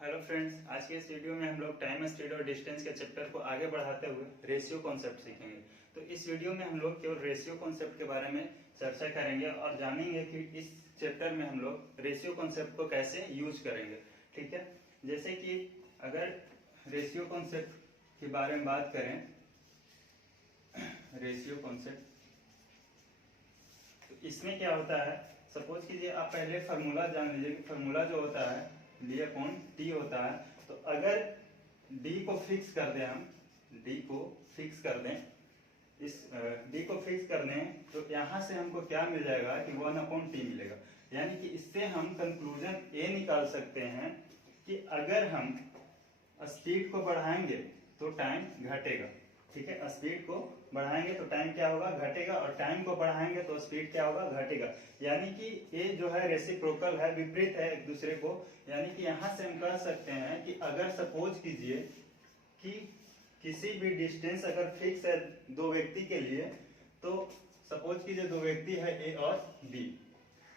Hello friends, आज के इस वीडियो में हम लोग टाइम स्पीड और डिस्टेंस के चैप्टर को आगे बढ़ाते हुए रेशियो कॉन्सेप्ट सीखेंगे। तो इस वीडियो में हम लोग केवल रेशियो कॉन्सेप्ट के बारे में चर्चा करेंगे और जानेंगे कि इस चैप्टर में हम लोग रेशियो कॉन्सेप्ट को कैसे यूज करेंगे। ठीक है, जैसे कि अगर रेशियो कॉन्सेप्ट के बारे में बात करें, रेशियो कॉन्सेप्ट तो इसमें क्या होता है। सपोज कीजिए आप पहले फार्मूला जान लीजिए कि फार्मूला जो होता है डी अपॉन टी होता है। तो अगर डी को फिक्स कर दें, हम डी को फिक्स कर दें, इस डी को फिक्स कर दें तो यहां से हमको क्या मिल जाएगा कि 1 अपॉन टी मिलेगा। यानी कि इससे हम कंक्लूजन ए निकाल सकते हैं कि अगर हम स्पीड को बढ़ाएंगे तो टाइम घटेगा। ठीक है, स्पीड को बढ़ाएंगे तो टाइम क्या होगा, घटेगा, और टाइम को बढ़ाएंगे तो स्पीड क्या होगा, घटेगा। यानी कि ये जो है रेसिप्रोकल है, विपरीत है एक दूसरे को। यानी कि यहां से हम कह सकते हैं कि अगर सपोज कीजिए कि किसी भी डिस्टेंस अगर फिक्स है दो व्यक्ति के लिए, तो सपोज कीजिए दो व्यक्ति है ए और बी,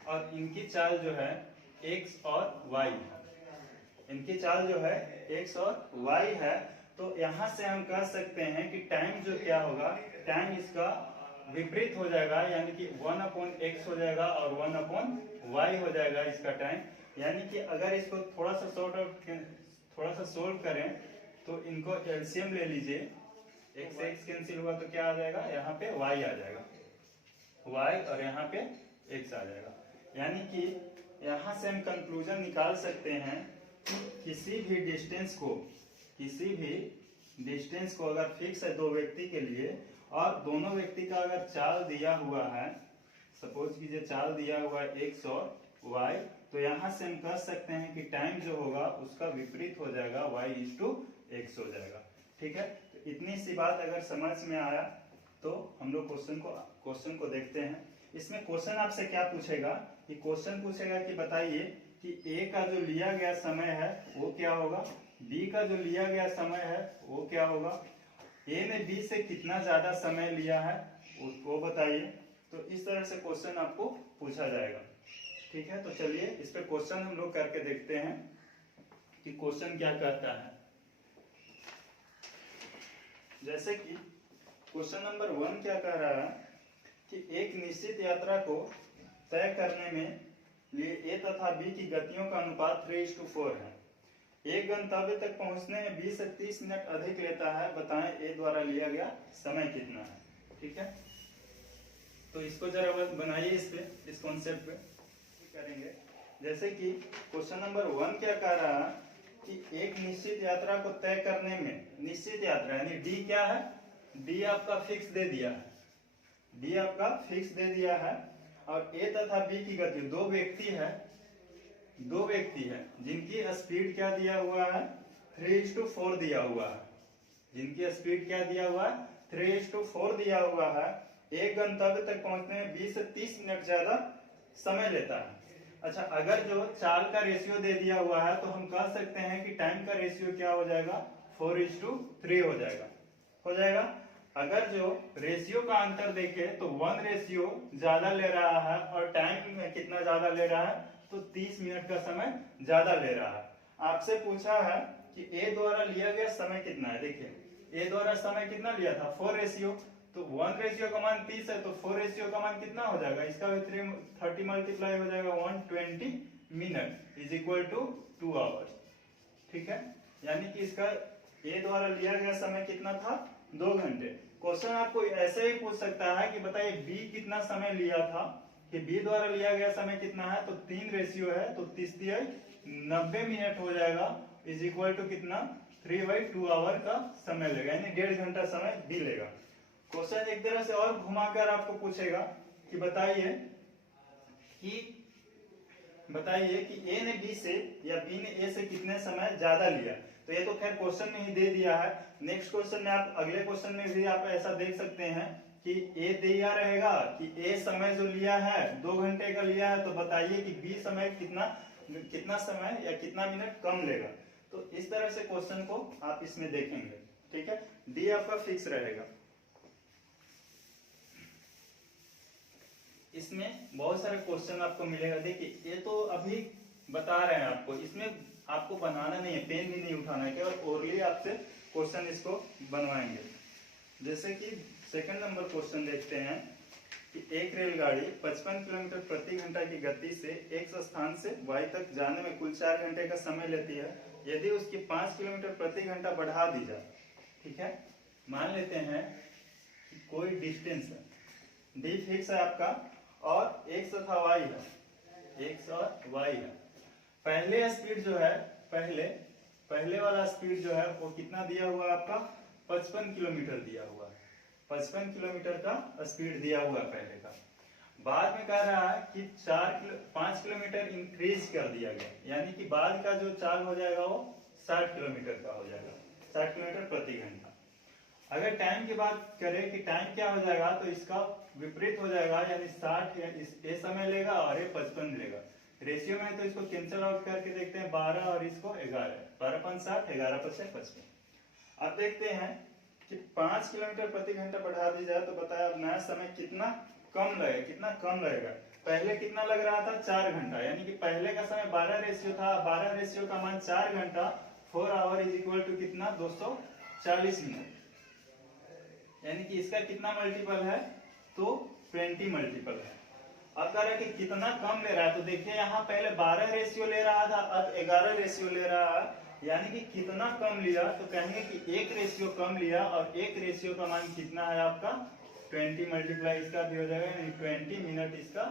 और इनकी चाल जो है एक्स और वाई है। इनकी चाल जो है एक्स और वाई है। तो यहां से हम कह सकते हैं कि टाइम जो क्या होगा, टाइम इसका विपरीत हो जाएगा। यानी कि 1 अपॉन एक्स हो जाएगा और 1 अपॉन वाई हो जाएगा इसका टाइम। यानी कि अगर इसको थोड़ा सा सोल्व करें तो इनको एलसीएम ले लीजिए, एक्स से एक्स कैंसिल हुआ तो क्या आ जाएगा, यहाँ पे वाई आ जाएगा, वाई, और यहाँ पे एक्स आ जाएगा। यानी कि यहां से हम कंक्लूजन निकाल सकते हैं किसी भी डिस्टेंस को अगर फिक्स है दो व्यक्ति के लिए और दोनों व्यक्ति का अगर चाल दिया हुआ है, सपोज कीजिए चाल दिया हुआ है एक्स और वाई, तो यहां से हम कह सकते हैं कि टाइम जो होगा उसका विपरीत हो जाएगा, वाई इज टू एक्स हो जाएगा। ठीक है, तो इतनी सी बात अगर समझ में आया तो हम लोग क्वेश्चन को देखते हैं। इसमें क्वेश्चन आपसे क्या पूछेगा कि क्वेश्चन पूछेगा कि बताइए कि ए का जो लिया गया समय है वो क्या होगा, बी का जो लिया गया समय है वो क्या होगा, ए ने बी से कितना ज्यादा समय लिया है वो बताइए। तो इस तरह से क्वेश्चन आपको पूछा जाएगा। ठीक है, तो चलिए इस पे क्वेश्चन हम लोग करके देखते हैं कि क्वेश्चन क्या कहता है। जैसे कि क्वेश्चन नंबर 1 क्या कह रहा है कि एक निश्चित यात्रा को तय करने में लिए ए तथा बी की गतियों का अनुपात 3:4 है। एक गंतव्य तक पहुंचने में 20 से 30 मिनट अधिक लेता है, बताएं ए द्वारा लिया गया समय कितना है। ठीक है, तो इसको जरा बनाइए, इस कॉन्सेप्ट पे करेंगे। जैसे कि क्वेश्चन नंबर 1 क्या कह रहा है कि एक निश्चित यात्रा को तय करने में, निश्चित यात्रा यानी डी क्या है, डी आपका फिक्स दे दिया है, डी आपका फिक्स दे दिया है, और ए तथा बी की गति, दो व्यक्ति है जिनकी स्पीड क्या दिया हुआ है, 3:4 दिया हुआ है, जिनकी स्पीड क्या दिया हुआ है, 3:4 दिया हुआ है। एक गंतव्य तक पहुंचने में 20 से 30 मिनट ज्यादा समय लेता है। अच्छा, अगर जो चाल का रेशियो दे दिया हुआ है तो हम कह सकते हैं कि टाइम का रेशियो क्या हो जाएगा, 4:3 हो जाएगा। अगर जो रेशियो का अंतर देखे तो 1 रेशियो ज्यादा ले रहा है और टाइम में कितना ज्यादा ले रहा है, तो 30 मिनट का समय ज्यादा ले रहा है। आपसे पूछा है कि ए द्वारा लिया गया समय कितना है। देखिए ए द्वारा समय कितना लिया था, 4 रेशियो, तो 1 रेशियो का मान 30 है तो 4 रेशियो का मान कितना हो जाएगा, इसका भी 30 मल्टीप्लाई हो जाएगा 120 minute is equal to 2 hours. ठीक है, यानी कि इसका ए द्वारा लिया गया समय कितना था, 2 घंटे। क्वेश्चन आपको ऐसे ही पूछ सकता है कि बताइए बी कितना समय लिया था, कि बी द्वारा लिया गया समय कितना है, तो 3 रेशियो है तो 90 मिनट हो जाएगा, इज इक्वल टू कितना, 3/2 आवर का समय लेगा, यानी 1.5 घंटा समय बी लेगा। क्वेश्चन एक तरह से और घुमाकर आपको पूछेगा कि बताइए कि ए ने बी से या बी ने ए से कितने समय ज्यादा लिया। तो ये तो खैर क्वेश्चन में ही दे दिया है। नेक्स्ट क्वेश्चन में आप, अगले क्वेश्चन में भी आप ऐसा देख सकते हैं कि ए दिया रहेगा कि ए समय जो लिया है 2 घंटे का लिया है, तो बताइए कि बी समय कितना समय या कितना मिनट कम लेगा। तो इस तरह से क्वेश्चन को आप इसमें देखेंगे। ठीक है, डी आपका फिक्स रहेगा। इसमें बहुत सारे क्वेश्चन आपको मिलेगा। देखिए ये तो अभी बता रहे हैं आपको, इसमें आपको बनाना नहीं है, पेन भी नहीं उठाना है, केवल ओरली आपसे क्वेश्चन इसको बनवाएंगे। जैसे कि सेकंड नंबर क्वेश्चन देखते हैं कि एक रेलगाड़ी 55 किलोमीटर प्रति घंटा की गति से एक स्थान से y तक जाने में कुल 4 घंटे का समय लेती है यदि उसकी 5 किलोमीटर प्रति घंटा बढ़ा दी जाए। ठीक है, मान लेते हैं कि कोई डिस्टेंस है, डी फिक्स है आपका और x तथा y है, x और y है। पहले स्पीड जो है, पहले वाला स्पीड जो है वो कितना दिया हुआ है आपका 55 किलोमीटर दिया हुआ है, 55 किलोमीटर का स्पीड दिया हुआ है पहले का। बाद में कह रहा है कि 5 किलोमीटर इंक्रीज कर दिया गया, यानी कि बाद का जो चाल हो जाएगा वो 60 किलोमीटर का हो जाएगा, 60 किलोमीटर प्रति घंटा। अगर टाइम की बात करें कि टाइम क्या हो जाएगा, तो इसका विपरीत हो जाएगा, यानी 60 ये समय लेगा और ये 55 लेगा। रेशियो में तो इसको कैंसिल आउट करके देखते हैं, 12 और इसको 11, 12 5 60, 11 5 55। अब देखते हैं कि 5 किलोमीटर प्रति घंटा बढ़ा दी जाए तो बताया अब नया समय कितना कम लगेगा। पहले कितना लग रहा था 4 घंटा, यानी कि पहले का समय 12 रेशियो था, 12 रेशियो का मान 4 घंटा, 4 आवर इज इक्वल टू कितना 240 मिनट, यानी कि इसका कितना मल्टीपल है तो 20 मल्टीपल है। अब कह रहा है कि कितना कम ले रहा है, तो देखिए यहाँ पहले 12 रेशियो ले रहा था, अब 11 रेशियो ले रहा है, यानी कि कितना कम लिया, तो कहेंगे कि 1 रेशियो कम लिया और 1 रेशियो का मान कितना है आपका 20 मल्टीप्लाई इसका भी हो जाएगा, यानी 20 मिनट इसका।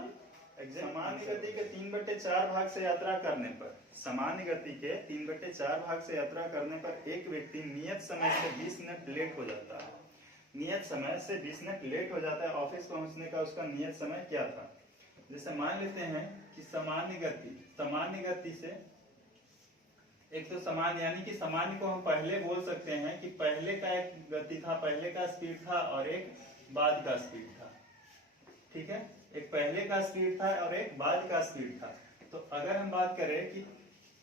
सामान्य गति के 3/4 भाग से यात्रा करने पर, सामान्य गति के 3/4 भाग से यात्रा करने पर एक व्यक्ति नियत समय से 20 मिनट लेट हो जाता है, नियत समय से 20 मिनट लेट हो जाता है, ऑफिस पहुंचने का उसका नियत समय क्या था। जैसे मान लेते हैं कि सामान्य गति से, एक तो सामान्य यानी कि सामान्य को हम पहले बोल सकते हैं कि पहले का एक गति था, पहले का स्पीड था और एक बाद का स्पीड था। ठीक है, एक पहले का स्पीड था और एक बाद का स्पीड था। तो अगर हम बात करें कि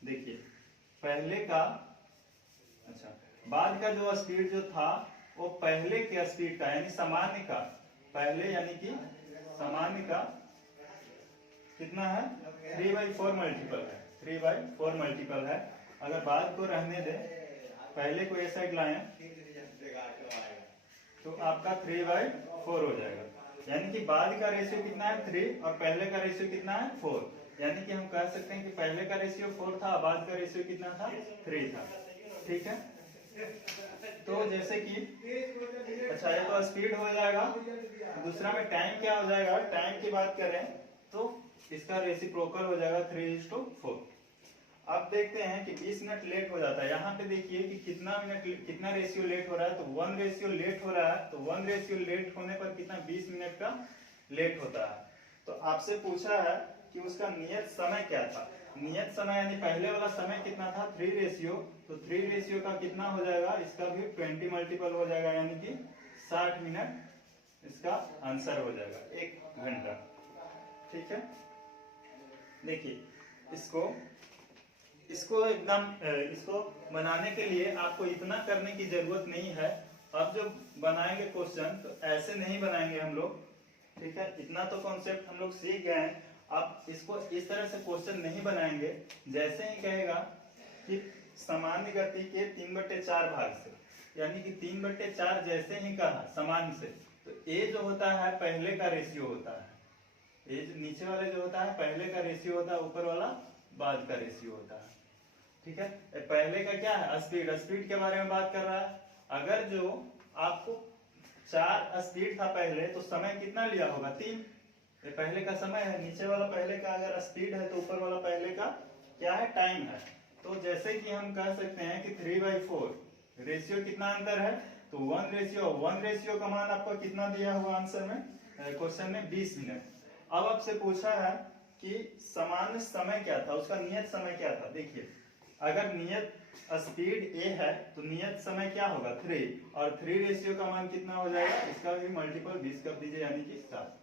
देखिए पहले का, अच्छा बाद का जो स्पीड जो था वो पहले के स्पीड का, यानी सामान्य का, पहले यानी कि सामान्य का कितना है 3/4 मल्टीपल है, 3/4 मल्टीपल है। अगर बाद को रहने दे, पहले को ऐसा लाएं तो आपका 3/4 हो जाएगा, यानी कि बाद का रेशियो कितना है 3 और पहले का रेशियो कितना है 4, यानी कि हम कह सकते हैं कि पहले का रेशियो 4 था, बाद का रेशियो कितना था 3 था। ठीक है, तो जैसे कि अच्छा ये तो स्पीड हो जाएगा, दूसरा में टाइम क्या हो जाएगा, टाइम की बात करें तो इसका रेसिप्रोकल हो जाएगा 3:4। अब देखते हैं कि 20 मिनट लेट हो जाता है, यहाँ पे देखिए कि कितना रेशियो लेट हो रहा है, तो 1 रेशियो लेट हो रहा है, तो 1 रेशियो लेट होने पर कितना 20 मिनट का लेट होता है। तो आपसे पूछा है कि उसका नियत समय क्या था, नियत समय यानी पहले वाला समय कितना था 3 रेशियो, तो 3 रेशियो का कितना हो जाएगा, इसका भी 20 मल्टीपल हो जाएगा, यानी कि 60 मिनट इसका आंसर हो जाएगा, 1 घंटा। ठीक है, देखिए इसको एकदम इसको बनाने के लिए आपको इतना करने की जरूरत नहीं है। अब जब बनाएंगे क्वेश्चन तो ऐसे नहीं बनाएंगे हम लोग, ठीक है, इतना तो कॉन्सेप्ट हम लोग सीख गए हैं। अब इसको इस तरह से क्वेश्चन नहीं बनाएंगे, जैसे ही कहेगा कि सामान्य गति के 3/4 भाग से, यानी कि 3/4 जैसे ही कहा सामान्य से, तो ए जो होता है पहले का रेशियो होता है, ये जो नीचे वाले जो होता है पहले का रेशियो होता है, ऊपर वाला बाद का रेशियो होता है। ठीक है, पहले का क्या है स्पीड के बारे में बात कर रहा है। अगर जो आपको 4 स्पीड था पहले, तो समय कितना लिया होगा 3, ये पहले का समय है, नीचे वाला पहले का अगर स्पीड है तो ऊपर वाला पहले का क्या है टाइम है। तो जैसे कि हम कह सकते हैं कि 3/4 रेशियो कितना अंतर है, तो 1 रेशियो का मान आपको कितना दिया हुआ आंसर में क्वेश्चन में 20 मिनट। अब आपसे पूछा है कि सामान्य समय क्या था, उसका नियत समय क्या था। देखिए अगर नियत स्पीड ए है तो नियत समय क्या होगा 3, और 3 रेशियो का मान कितना हो जाएगा, इसका भी मल्टीपल 20 कर दीजिए, यानी कि 7।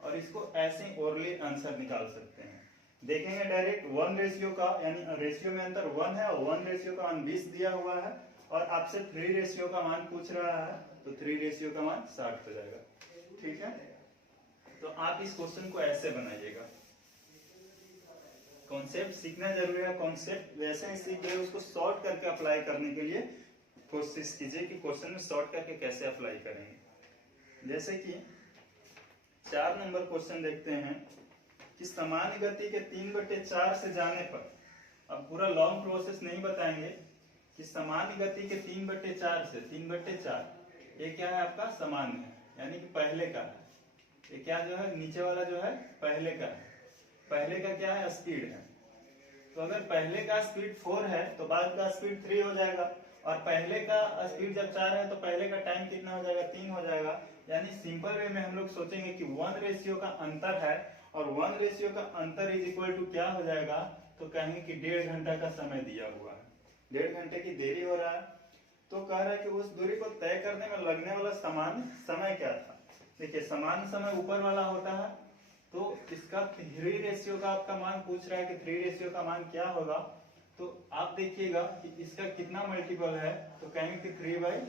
और इसको ऐसे ओरली आंसर निकाल सकते हैं। देखेंगे डायरेक्ट 1 रेशियो का, यानी रेशियो में अंतर 1 है और 1 रेशियो का मान 20 दिया हुआ है, और आपसे 3 रेशियो का मान पूछ रहा है, तो 3 रेशियो का मान 60 हो जाएगा। ठीक है, तो आप इस क्वेश्चन को ऐसे बनाइएगा। कॉन्सेप्ट सीखना जरूरी है। कॉन्सेप्ट वैसे ही सीख गए उसको शॉर्ट करके अप्लाई करने के लिए कोशिश कीजिए कि क्वेश्चन में शॉर्ट करके कैसे अप्लाई करेंगे। जैसे कि 4 नंबर क्वेश्चन देखते हैं कि सामान्य गति के 3/4 से जाने पर, अब पूरा लॉन्ग प्रोसेस नहीं बताएंगे कि सामान्य गति के 3/4 से 3/4 ये क्या है आपका सामान्य है, यानी कि पहले का है। ये क्या जो है नीचे वाला जो है पहले का है। पहले का क्या है स्पीड है। तो अगर पहले का स्पीड 4 है तो बाद का स्पीड 3 हो जाएगा, और पहले का स्पीड जब 4 है तो पहले का टाइम कितना हो जाएगा 3 हो जाएगा। यानी सिंपल वे में हम लोग सोचेंगे कि 1 रेशियो का अंतर है और 1 रेशियो का अंतर इज इक्वल टू क्या हो जाएगा, तो कहेंगे कि 1.5 घंटा का समय दिया हुआ है, 1.5 घंटे की देरी हो रहा है। तो कह रहा है कि उस दूरी को तय करने में लगने वाला सामान्य समय क्या था। देखिए सामान्य समय ऊपर वाला होता है, तो इसका 3 रेशियो का आपका मान पूछ रहा है कि 3 रेशियो का मान क्या होगा। तो आप देखिएगा कि इसका कितना मल्टीपल है, तो कहेंगे कि 3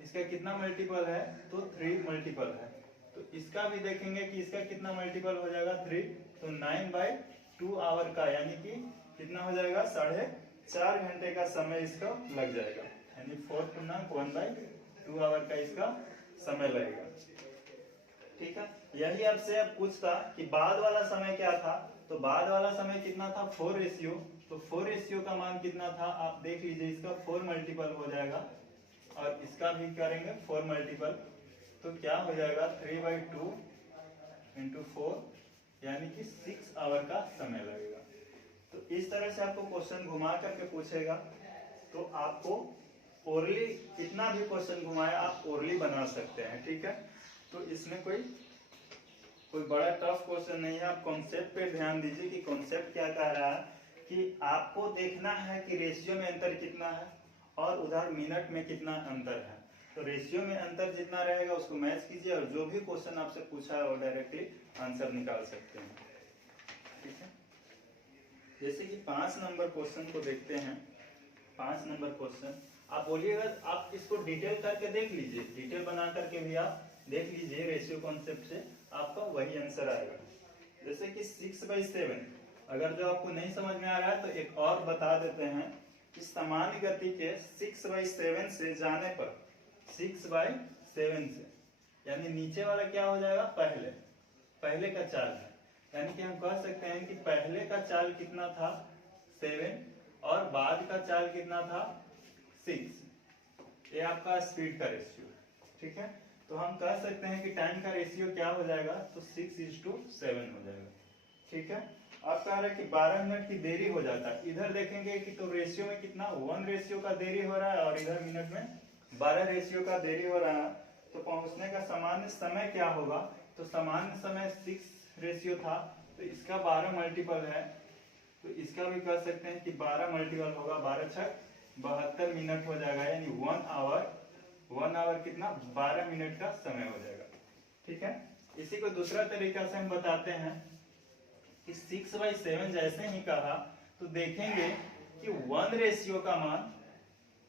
इसका कितना मल्टीपल है, तो 3 मल्टीपल है। तो इसका भी देखेंगे कि इसका कितना मल्टीपल हो जाएगा 3, तो 9/2 आवर का, यानी कि कितना हो जाएगा 4.5 घंटे का समय इसका लग जाएगा, यानी 4×1/2 आवर का इसका समय लगेगा। ठीक है, यही आपसे अब पूछता कि बाद वाला समय क्या था, तो बाद वाला समय कितना था 4 रेशियो, तो 4 रेशियो का मान कितना था आप देख लीजिए, इसका 4 मल्टीपल हो जाएगा और इसका भी करेंगे 4 मल्टीपल, तो क्या हो जाएगा 3/2 × 4, यानी कि 6 आवर का समय लगेगा। तो इस तरह से आपको क्वेश्चन घुमा करके पूछेगा, तो आपको ओरली कितना भी क्वेश्चन घुमाए आप ओरली बना सकते हैं। ठीक है, तो इसमें कोई बड़ा टफ क्वेश्चन नहीं है। आप कॉन्सेप्ट पे ध्यान दीजिए कि कॉन्सेप्ट क्या कह रहा है, कि आपको देखना है कि रेशियो में अंतर कितना है और उधर मिनट में कितना अंतर है। तो रेशियो में अंतर जितना रहेगा उसको मैच कीजिए और जो भी क्वेश्चन आपसे पूछा है वो डायरेक्टली आंसर निकाल सकते हैं। ठीक है, जैसे कि 5 नंबर क्वेश्चन को देखते हैं। 5 नंबर क्वेश्चन आप बोलिएगा, आप इसको डिटेल करके देख लीजिए, डिटेल बना करके भी आप देख लीजिए, रेशियो कॉन्सेप्ट से आपका वही आंसर आएगा। जैसे कि 6/7, अगर जो आपको नहीं समझ में आ रहा है तो एक और बता देते हैं कि सामान्य गति के 6/7 से जाने पर, 6/7 से, यानी नीचे वाला क्या हो जाएगा पहले का चाल है, यानी कि हम कह सकते हैं कि पहले का चाल कितना था 7 और बाद का चाल कितना था 6। ये आपका स्पीड का रेशियो। ठीक है, तो हम कह सकते हैं कि टाइम का रेशियो क्या हो जाएगा, तो 6:7 हो जाएगा। ठीक है, आप कह रहे हैं कि 12 मिनट की देरी हो जाता है। इधर देखेंगे कि तो रेशियो में कितना 1 रेशियो का देरी हो रहा है और इधर मिनट में 12 रेशियो का देरी हो रहा है। तो पहुंचने का सामान्य समय क्या होगा, तो सामान्य समय 6 रेशियो था, तो इसका 12 मल्टीपल है, तो इसका भी कह सकते हैं कि 12 मल्टीपल होगा, 12×6 = 72 मिनट हो जाएगा, यानी 1 आवर कितना 12 मिनट का समय हो जाएगा। ठीक है, इसी को दूसरा तरीका से हम बताते हैं कि 6/7 जैसे ही कहा तो देखेंगे कि 1 रेशियो का मान,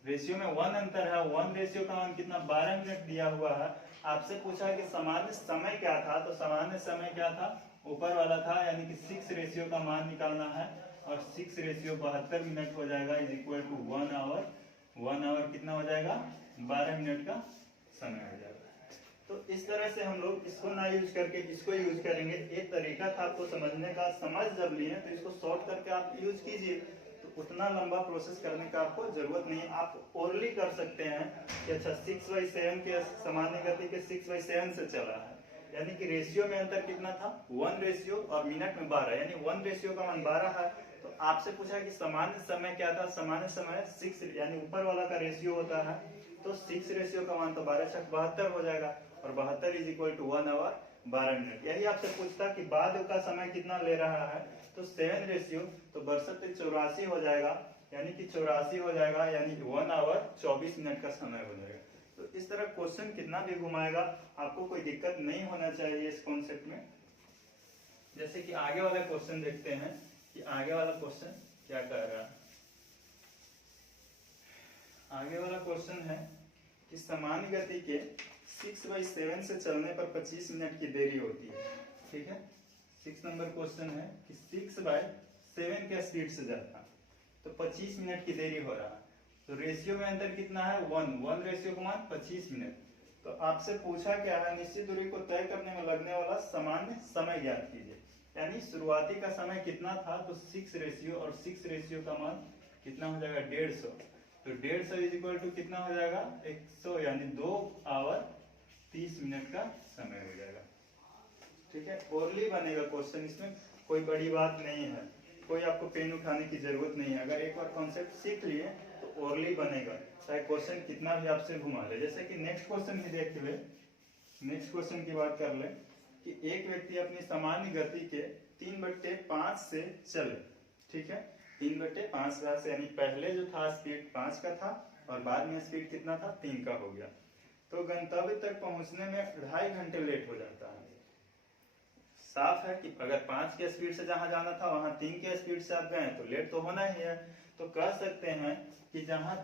रेशियो में 1 अंतर है, 1 रेशियो का मान कितना 12 मिनट दिया हुआ है। आपसे पूछा कि सामान्य समय क्या था, तो सामान्य समय क्या था ऊपर वाला था, यानी कि 6 रेशियो का मान निकालना है और 6 रेशियो 72 मिनट हो जाएगा, is equal to 1 hour. 1 hour कितना हो जाएगा 12 मिनट का समय हो जाएगा। तो इस तरह से हम लोग इसको ना यूज करके इसको यूज करेंगे। एक तरीका था आपको समझने का, समझ जब लिए तो इसको शॉर्ट करके आप यूज कीजिए, तो उतना लंबा प्रोसेस करने का आपको जरूरत नहीं है। आप ओरली कर सकते हैं कि अच्छा 6/7 के सामान्य गति के 6/7 से चला है, यानी कि रेशियो में अंतर कितना था 1 रेशियो और मिनट में 12, यानी 1 रेशियो का मान 12 है। तो आपसे पूछा कि सामान्य समय क्या था, सामान्य समय 6, यानी ऊपर वाला का रेशियो होता है, तो 6 रेशियो का मान तो 12×6 = 72 हो जाएगा और 72 = 1 आवर 12 मिनट। यही आपसे पूछता कि बाद का समय कितना ले रहा है, तो 7 रेशियो, तो 62 हो जाएगा, यानी कि 84 हो जाएगा, यानी 1 आवर 24 मिनट का समय हो जाएगा। तो इस तरह क्वेश्चन कितना भी घुमाएगा आपको कोई दिक्कत नहीं होना चाहिए इस कॉन्सेप्ट में। जैसे कि आगे वाला क्वेश्चन देखते हैं कि आगे वाला क्वेश्चन क्या कह रहा है। आगे वाला क्वेश्चन है कि सामान्य गति के 6/7 से चलने पर 25 मिनट की देरी होती है। ठीक है, 6 नंबर क्वेश्चन है कि 7 के स्पीड से जाता, तो 25 मिनट की देरी हो रहा है। तो रेशियो में अंतर कितना है 1 रेशियो का मान 25 मिनट। तो आपसे पूछा क्या है, निश्चित दूरी को तय करने में लगने वाला सामान्य समय ज्ञात कीजिए। यानी शुरुआती का समय कितना था, तो 6 रेशियो, और 6 रेशियो का मान कितना हो जाएगा 150। तो 150 इज इक्वल टू कितना हो जाएगा 100, यानी 2 आवर 30 मिनट का समय हो जाएगा। ठीक है, ओरली बनेगा क्वेश्चन, इसमें कोई बड़ी बात नहीं है, कोई आपको पेन उठाने की जरूरत नहीं है। अगर एक बार कॉन्सेप्ट सीख लिए तो ओरली बनेगा, चाहे क्वेश्चन कितना भी आपसे घुमा ले। जैसे कि नेक्स्ट क्वेश्चन ही देखते हुए नेक्स्ट क्वेश्चन की बात कर ले कि एक व्यक्ति अपनी सामान्य गति के 3/5 से चले। ठीक है, 3/5 से, यानी पहले जो था स्पीड 5 का था और बाद में स्पीड कितना था 3 का हो गया। तो गंतव्य तक पहुंचने में 2.5 घंटे लेट हो जाता है। साफ है कि अगर 5 के स्पीड से जहां जाना था वहां 3 के स्पीड से आप गए तो लेट तो होना ही है। तो कह सकते हैं कि जहां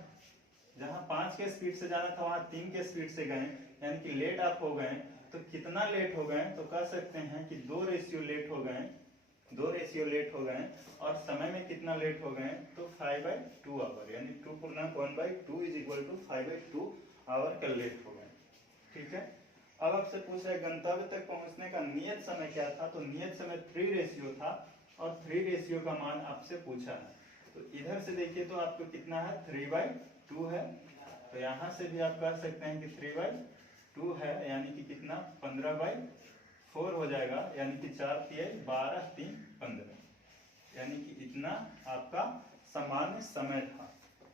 5 के स्पीड से जाना था वहां 3 के स्पीड से गए, यानी कि लेट आप हो गए। तो कितना लेट हो गए, तो कह सकते हैं कि 2 रेशियो लेट हो गए, 2 रेशियो लेट हो गए। और समय में कितना लेट हो गए, तो 5/2 आवर, यानी 2/1/2 इज इक्वल टू 5/2 आवर का लेट हो गए। ठीक है, अब आपसे पूछ रहे गंतव्य तक पहुंचने का नियत समय क्या था, तो नियत समय 3 रेशियो था और 3 रेशियो का मान आपसे पूछा है। तो इधर से देखिए तो आपको कितना है 3/2 है। तो यहां से भी आप कह सकते हैं कि 3/2 है, यानी कि कितना 15/4 हो जाएगा, यानी कि 4 × 12 3 15, यानी कि इतना आपका सामान्य समय था।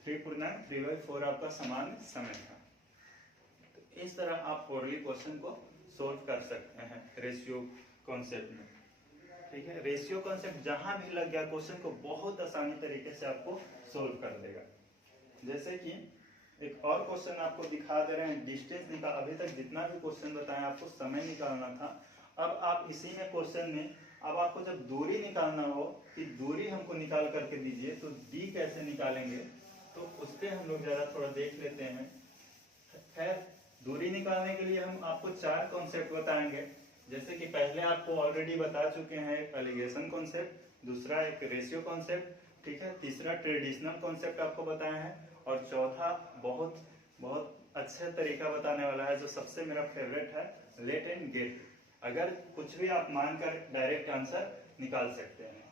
3/4 आपका सामान्य समय था। तो इस तरह आप ओरली क्वेश्चन को सोल्व कर सकते हैं रेशियो कॉन्सेप्ट में। ठीक है, रेशियो कॉन्सेप्ट जहां भी लग गया क्वेश्चन को बहुत आसानी तरीके से आपको सोल्व कर देगा। जैसे कि एक और क्वेश्चन आपको दिखा दे रहे हैं, डिस्टेंस निकाल। अभी तक जितना भी क्वेश्चन बताया आपको समय निकालना था, अब आप इसी में क्वेश्चन में अब आपको जब दूरी निकालना हो कि दूरी हमको निकाल करके दीजिए, तो डी कैसे निकालेंगे, तो उस पर हम लोग जरा थोड़ा देख लेते हैं। खैर, दूरी निकालने के लिए हम आपको 4 कॉन्सेप्ट बताएंगे। जैसे कि पहले आपको ऑलरेडी बता चुके हैं एक एलिगेशन कॉन्सेप्ट, दूसरा एक रेशियो कॉन्सेप्ट, ठीक है, तीसरा ट्रेडिशनल कॉन्सेप्ट आपको बताया है, और चौथा बहुत बहुत अच्छा तरीका बताने वाला है जो सबसे मेरा फेवरेट है, लेट एंड गेट। अगर कुछ भी आप मानकर डायरेक्ट आंसर निकाल सकते हैं।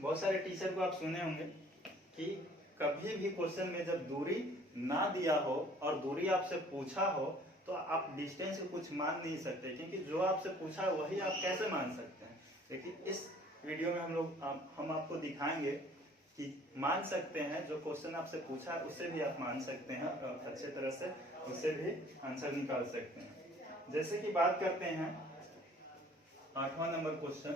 बहुत सारे टीचर को आप सुने होंगे कि कभी भी क्वेश्चन में जब दूरी ना दिया हो और दूरी आपसे पूछा हो तो आप डिस्टेंस को कुछ मान नहीं सकते, क्योंकि जो आपसे पूछा है वही आप कैसे मान सकते हैं। लेकिन इस वीडियो में हम आपको दिखाएंगे कि मान सकते हैं, जो क्वेश्चन आपसे पूछा है उसे भी आप मान सकते हैं, अच्छे तरह से उससे भी आंसर निकाल सकते हैं। जैसे कि बात करते हैं 8वां नंबर क्वेश्चन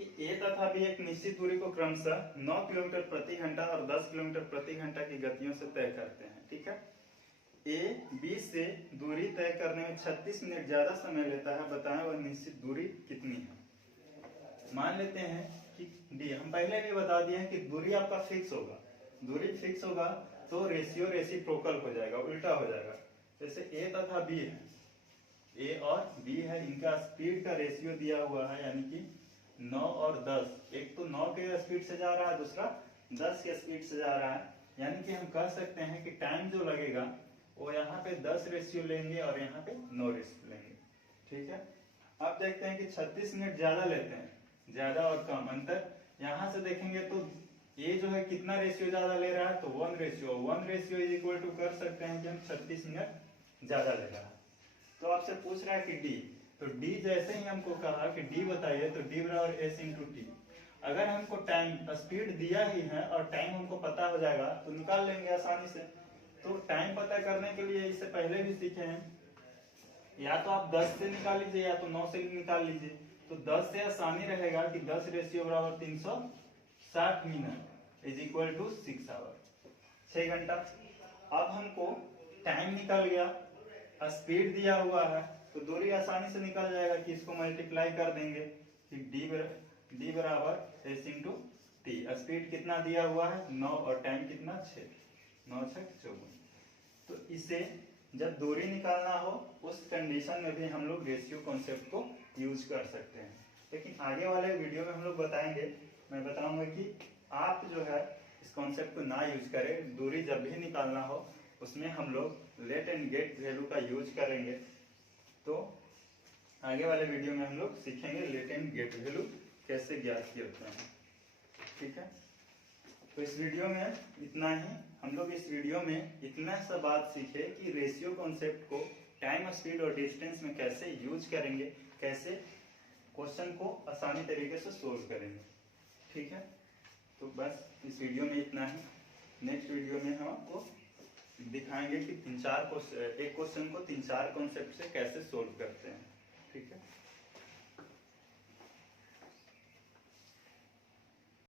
कि ए तथा बी एक निश्चित दूरी को क्रमशः 9 किलोमीटर प्रति घंटा और 10 किलोमीटर प्रति घंटा की गतियों से तय करते हैं। ठीक है, ए बी से दूरी तय करने में 36 मिनट ज्यादा समय लेता है, बताएं वह निश्चित दूरी कितनी है। मान लेते हैं कि डी, हम पहले भी बता दिए हैं कि दूरी आपका फिक्स होगा, दूरी फिक्स होगा तो रेशियो रेसिप्रोकल हो जाएगा, उल्टा हो जाएगा। जैसे ए तथा बी है, ए और बी है, इनका स्पीड का रेशियो दिया हुआ है, यानी कि 9 और 10। एक तो 9 के स्पीड से जा रहा है, दूसरा 10 के स्पीड से जा रहा है, यानी कि हम कह सकते हैं कि टाइम जो लगेगा वो यहाँ पे 10 रेशियो लेंगे और यहाँ पे 9 रेशियो लेंगे। ठीक है, अब देखते हैं कि 36 मिनट ज्यादा लेते हैं, ज्यादा और कम अंतर यहाँ से देखेंगे तो ये जो है कितना रेशियो ज्यादा ले रहा है, तो 1 रेशियो इज इक्वल टू कर सकते हैं कि हम 36 मिनट ज्यादा ले रहा है। तो आपसे पूछ रहा है कि डी, तो डी जैसे ही हमको कहा कि डी बताइए, तो डी बराबर एस इंटू टी। अगर हमको टाइम स्पीड दिया ही है और टाइम हमको पता हो जाएगा तो निकाल लेंगे आसानी से। तो टाइम पता करने के लिए इससे पहले भी सीखे हैं, या तो आप 10 से निकाल लीजिए या तो 9 से निकाल लीजिए। तो 10 से आसानी रहेगा कि 10 रेशियो बराबर 360 minute is equal to 6 hour, 6 घंटा। अब हमको टाइम निकल गया, स्पीड दिया हुआ है, तो दूरी आसानी से निकल जाएगा कि इसको मल्टीप्लाई कर देंगे कि डी बराबर एस इंटू टी। स्पीड कितना दिया हुआ है 9 और टाइम कितना 6, 9 6 54। तो इसे जब दूरी निकालना हो उस कंडीशन में भी हम लोग रेशियो कॉन्सेप्ट को यूज कर सकते हैं। लेकिन आगे वाले वीडियो में हम लोग बताएंगे, मैं बताऊंगा कि आप जो है इस कॉन्सेप्ट को ना यूज करें। दूरी जब भी निकालना हो उसमें हम लोग लेट एंड गेट वैल्यू का यूज करेंगे। तो आगे वाले वीडियो में हम लोग सीखेंगे लेट एंड गेट वैल्यू कैसे ज्ञात किए होते हैं। ठीक है, तो इस वीडियो में इतना ही। हम लोग इस वीडियो में इतना सा बात सीखे कि रेशियो कॉन्सेप्ट को टाइम, स्पीड और डिस्टेंस में कैसे यूज करेंगे, कैसे क्वेश्चन को आसानी तरीके से सोल्व करेंगे। ठीक है, तो बस इस वीडियो में इतना ही। नेक्स्ट वीडियो में हम आपको दिखाएंगे कि एक क्वेश्चन को 3-4 कॉन्सेप्ट से कैसे सोल्व करते हैं। ठीक है।